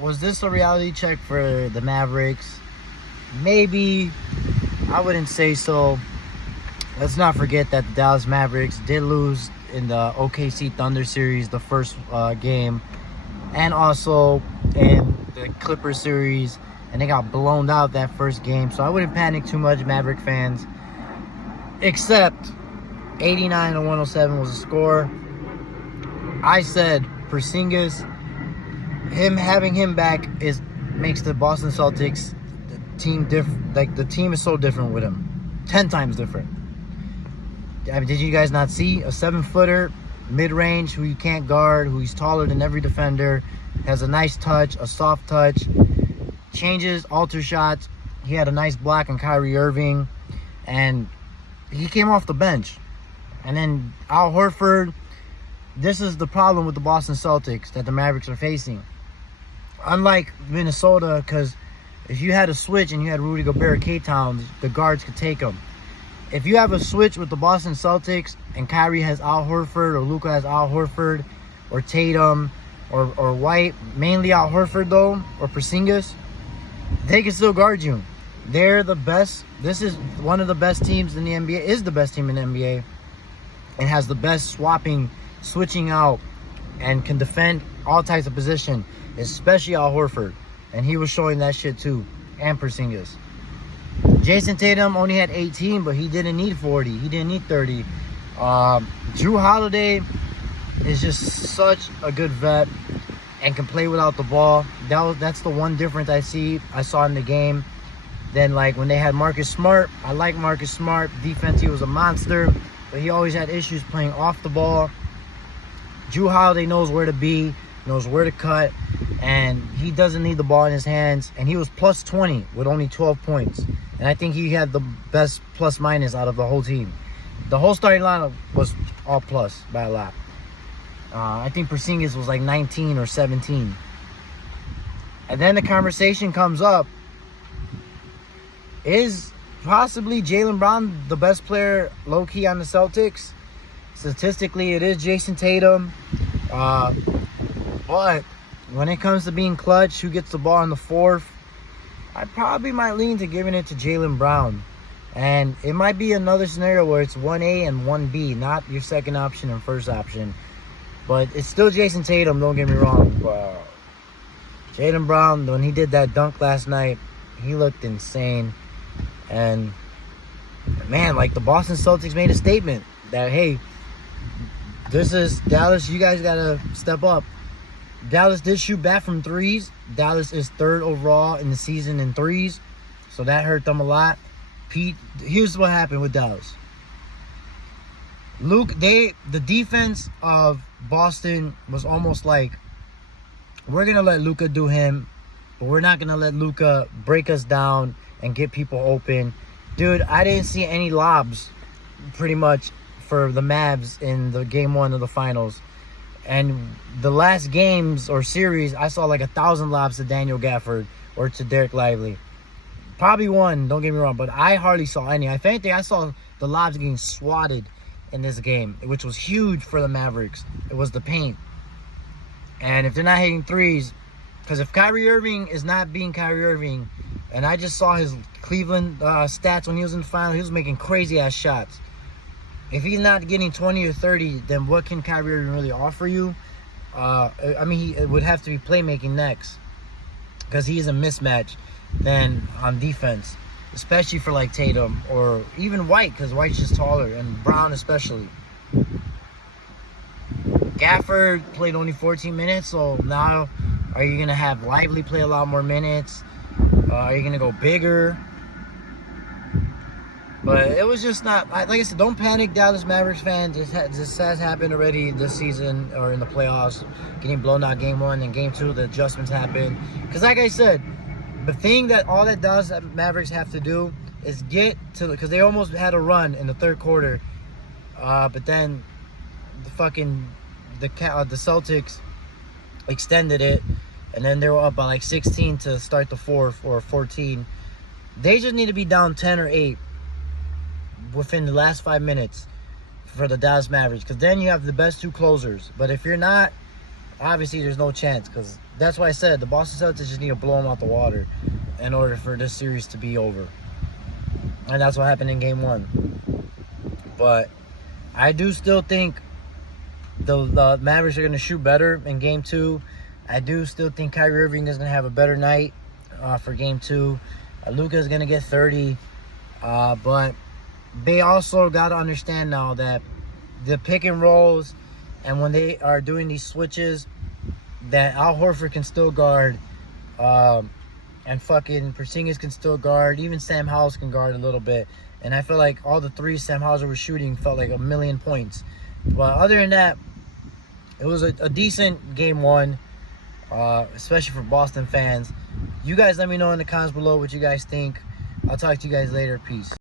Was this a reality check for the Mavericks? Maybe. I wouldn't say so. Let's not forget that the Dallas Mavericks did lose in the OKC Thunder series, the first game, and also in the Clippers series, and they got blown out that first game. So I wouldn't panic too much, Maverick fans. Except 89 to 107 was the score. I said Porzingis, having him back makes the Boston Celtics team different. Like, the team is so different with him, 10 times different. I mean, did you guys not see a 7-footer, mid-range, who you can't guard, who's taller than every defender, has a nice touch, a soft touch, changes, alter shots. He had a nice block on Kyrie Irving, and he came off the bench. And then Al Horford. This is the problem with the Boston Celtics that the Mavericks are facing. Unlike Minnesota, because if you had a switch and you had Rudy Gobert, K-Town, the guards could take him. If you have a switch with the Boston Celtics and Kyrie has Al Horford, or Luka has Al Horford, or Tatum, or White, mainly Al Horford though, or Porzingis, they can still guard you. They're the best. This is one of the best teams in the NBA, is the best team in the NBA, and has the best switching out, and can defend all types of position, especially Al Horford. And he was showing that shit too, and Porzingis. Jason Tatum only had 18, but he didn't need 40. He didn't need 30. Drew Holiday is just such a good vet and can play without the ball. That's the one difference I saw in the game. Then, like, when they had Marcus Smart, I like Marcus Smart. Defense, he was a monster, but he always had issues playing off the ball. Drew Holiday knows where to be, knows where to cut, and he doesn't need the ball in his hands. And he was plus 20 with only 12 points. And I think he had the best plus-minus out of the whole team. The whole starting lineup was all plus by a lot. I think Porzingis was like 19 or 17. And then the conversation comes up, is possibly Jaylen Brown the best player low-key on the Celtics? Statistically, it is Jason Tatum. But when it comes to being clutch, who gets the ball in the fourth, I probably might lean to giving it to Jaylen Brown. And it might be another scenario where it's 1A and 1B, not your second option and first option. But it's still Jason Tatum, don't get me wrong. Jaylen Brown, when he did that dunk last night, he looked insane. And, man, like, the Boston Celtics made a statement that, hey, this is Dallas, you guys got to step up. Dallas did shoot back from threes. Dallas is third overall in the season in threes, so that hurt them a lot. Pete, here's what happened with Dallas. The defense of Boston was almost like, we're going to let Luka do him, but we're not going to let Luka break us down and get people open. Dude, I didn't see any lobs pretty much for the Mavs in the game 1 of the finals. And the last games or series, I saw like 1,000 lobs to Daniel Gafford or to Derek Lively. Probably one, don't get me wrong, but I hardly saw any. If anything, I saw the lobs getting swatted in this game, which was huge for the Mavericks. It was the paint. And if they're not hitting threes, because if Kyrie Irving is not being Kyrie Irving, and I just saw his Cleveland stats when he was in the final, he was making crazy-ass shots. If he's not getting 20 or 30, then what can Kyrie Irving really offer you? I mean, it would have to be playmaking next, because he is a mismatch then on defense, especially for like Tatum or even White, because White's just taller, and Brown especially. Gafford played only 14 minutes, so now are you going to have Lively play a lot more minutes? Are you going to go bigger? But it was just not, like I said, don't panic, Dallas Mavericks fans. This has happened already this season or in the playoffs. Getting blown out game 1 and game 2, the adjustments happen. Because like I said, the thing that all that Dallas Mavericks have to do is get to, because they almost had a run in the third quarter. But then the Celtics extended it. And then they were up by like 16 to start the fourth, or 14. They just need to be down 10 or 8. Within the last 5 minutes for the Dallas Mavericks, because then you have the best 2 closers. But if you're not, obviously there's no chance, because that's why I said the Boston Celtics just need to blow them out the water in order for this series to be over. And that's what happened in Game 1. But I do still think the Mavericks are going to shoot better in Game 2. I do still think Kyrie Irving is going to have a better night for Game 2. Luka is going to get 30. But they also got to understand now that the pick and rolls and when they are doing these switches, that Al Horford can still guard, and fucking Porzingis can still guard. Even Sam Howell can guard a little bit. And I feel like all the threes Sam Hauser was shooting felt like 1,000,000 points. But other than that, it was a decent Game 1, especially for Boston fans. You guys let me know in the comments below what you guys think. I'll talk to you guys later. Peace.